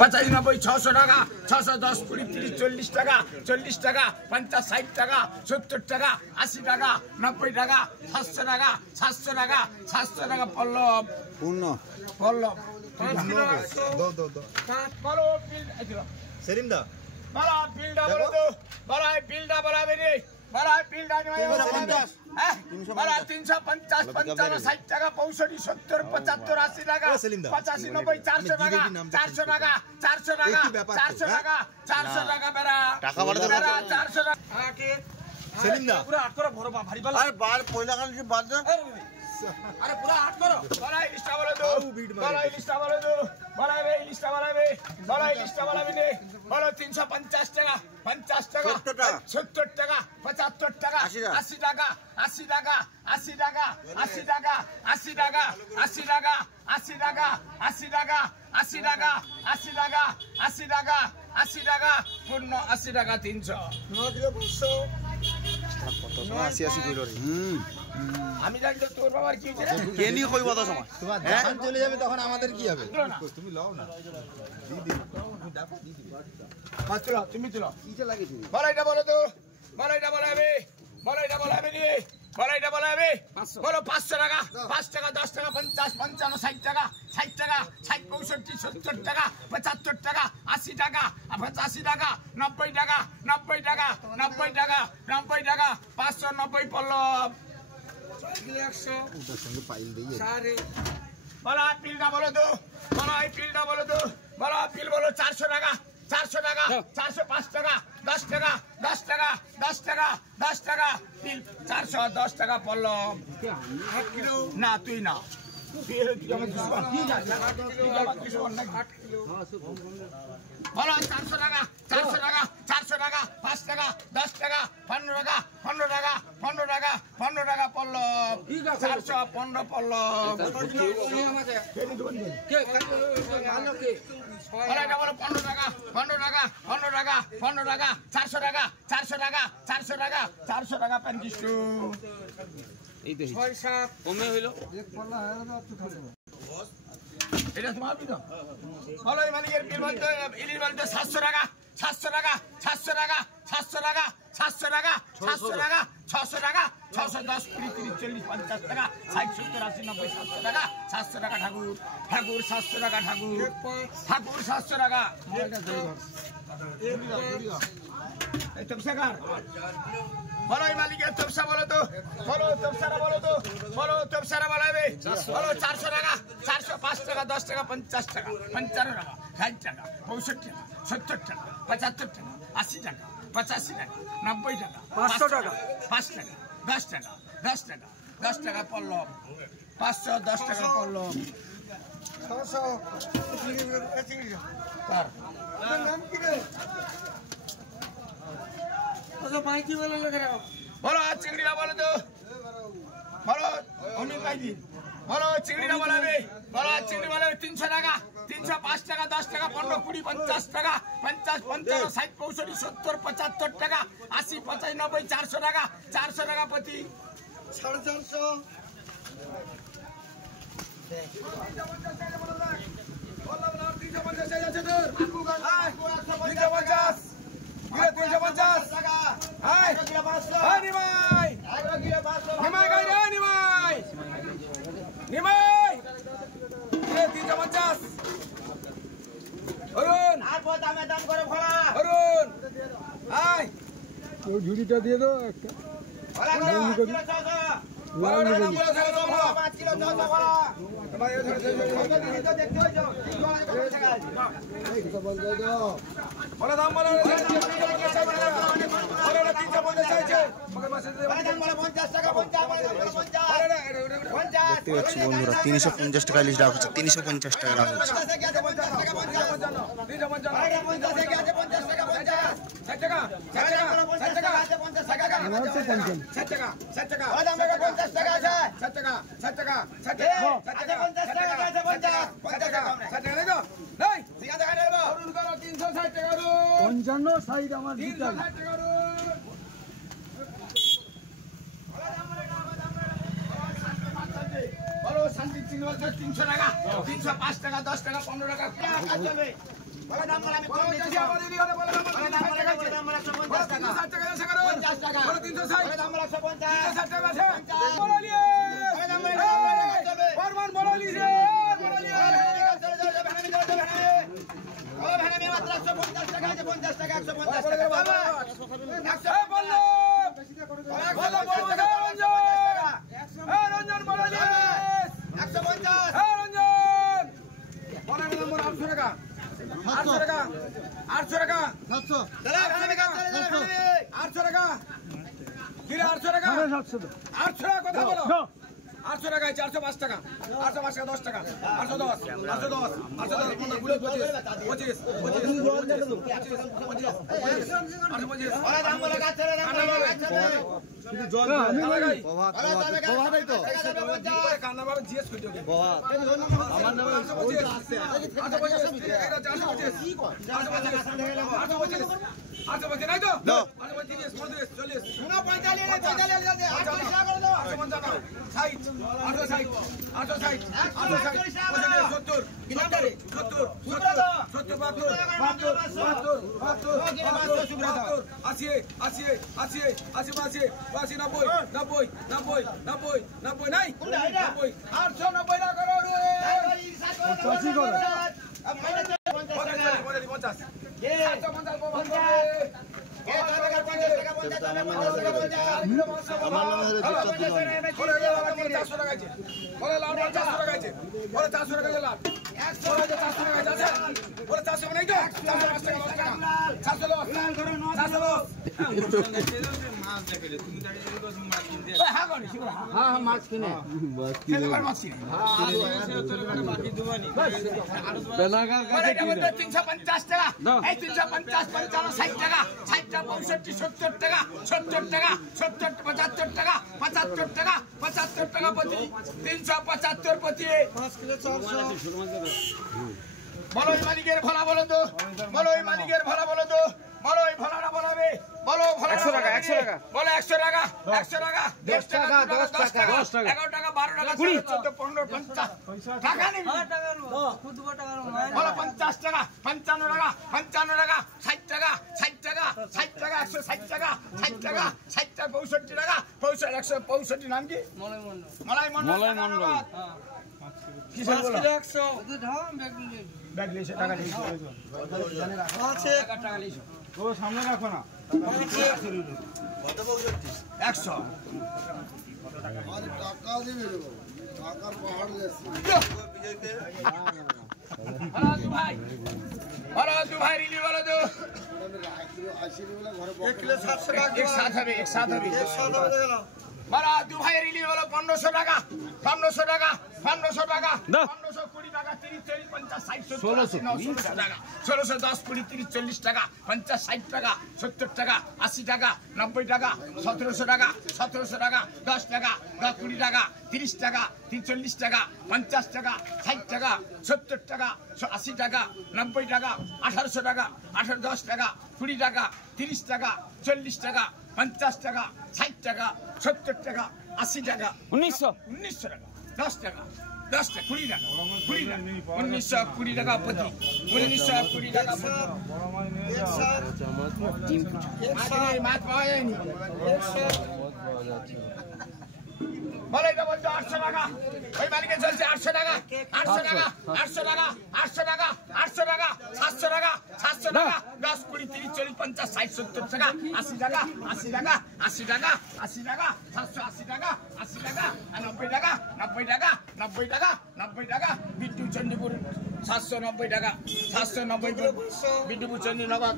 50 90 600 টাকা 610 20 30 40 টাকা 40 টাকা 50 60 টাকা 70 টাকা 80 টাকা 90 টাকা 700 টাকা 700 টাকা 700 টাকা পল্লব পূর্ণ পল্লব বলো সেলিম দা বলা বিলটা বলো তো বলা বিলটা বলা বেরি বলা বিলটা নিয়ে হ্যাঁ বলা 350 55 60 টাকা 65 70 75 80 টাকা 85 90 400 টাকা 400 টাকা 400 টাকা 400 টাকা 400 টাকা বেরা টাকা বাড়াতে বেরা 400 টাকা আকে সেলিম দা পুরো 8 করে ভরো ভারী বালা আরে বার পয়লা কাল সে বাদ দাও আরে পুরো 8 করো বলা লিস্টটা বলো তো বলা লিস্টটা বলো তো বলা রে লিস্টটা বলা রে বলা লিস্টটা বলা নে বলো 350 টাকা 50 টাকা 70 টাকা 75 টাকা 80 টাকা 80 টাকা 80 টাকা 80 টাকা 80 টাকা 80 টাকা 80 টাকা 80 টাকা 80 টাকা 80 টাকা 80 টাকা 80 টাকা পূর্ণ 80 টাকা 300 9 কিলো 500 কত সময় 80 কিলো রে আমি জানি তো তোর বাবার কি হইছে রে কে নি কই কথা সময় তোমার দোকান চলে যাবে তখন আমাদের কি হবে তুমি লও না মাছ তুলো তুমি তুলো কিটা লাগেছে বলো এটা বলো তো বলো এটা বলাবে বলো এটা বলাবে নি বলো এটা বলাবে বলো 500 টাকা 5 টাকা 10 টাকা 50 55 60 টাকা 60 টাকা 60 65 70 টাকা 75 টাকা 80 টাকা 85 টাকা 90 টাকা 90 টাকা 90 টাকা 90 টাকা 590 পল্লব 100 ওটার সঙ্গে পাইল দিয়ে বলো পিলটা বলো তো বলো এই পিলটা বলো তো বলো পিল বলো 400 টাকা 400 টাকা 405 টাকা 10 টাকা 10 টাকা 10 টাকা 10 টাকা পিল 410 টাকা পল্লব 8 কিলো না তুই না বলো 400 টাকা 400 টাকা 400 টাকা 5 টাকা 10 টাকা 15 টাকা 15 টাকা 15 টাকা 15 টাকা পল্লব 415 পল্লব এটা বলো 15 টাকা 15 টাকা 15 টাকা 15 টাকা 400 টাকা 400 টাকা 400 টাকা 400 টাকা 25 এই তো 6 কমে হইলো এটা তোমার তো বলো এই মালিকের বিল বলতে ইলিশ বলতে 700 টাকা 700 টাকা 700 টাকা 700 টাকা 700 টাকা 700 টাকা 600 টাকা 610 20 30 40 50 টাকা 60 70 80 90 700 টাকা 700 টাকা ঠাকুর ঠাকুর 700 টাকা ঠাকুর ঠাকুর 700 টাকা এই তবসাকার বলো এই মালিকের তবসা বলো তো বলো তবসারা বলো তো বলো তবসারা বলাবে বলো 400 টাকা 405 টাকা 10 টাকা 50 টাকা 55 টাকা 60 টাকা 65 টাকা 70 টাকা 75 টাকা 80 টাকা 85 টাকা 90 টাকা 500 টাকা 5 টাকা 10 টাকা 10 টাকা 10 টাকা পল্লব 510 টাকা পল্লব 600 কার নাম কি রে বলো চিংড়িটা বলো তো বলো অমিত ভাইজি বলো চিংড়িটা বলাবে বলো চিংড়ি বলাবে 300 টাকা 305 টাকা 10 টাকা 15 20 50 টাকা 50 55 60 65 70 75 টাকা 80 85 90 400 টাকা 400 টাকা প্রতি 450 ঝুড়িটা দিয়ে দাও একটা দেখতে পাচ্ছি বন্ধুরা 350 টাকা ইলিশ রাখা হচ্ছে 350 টাকা রাখা হচ্ছে পঞ্চান্ন সাইড আমার শান্তি 300 টাকা 305 টাকা 10 টাকা 15 টাকা বিদ্যুৎ চন্ডী নগদ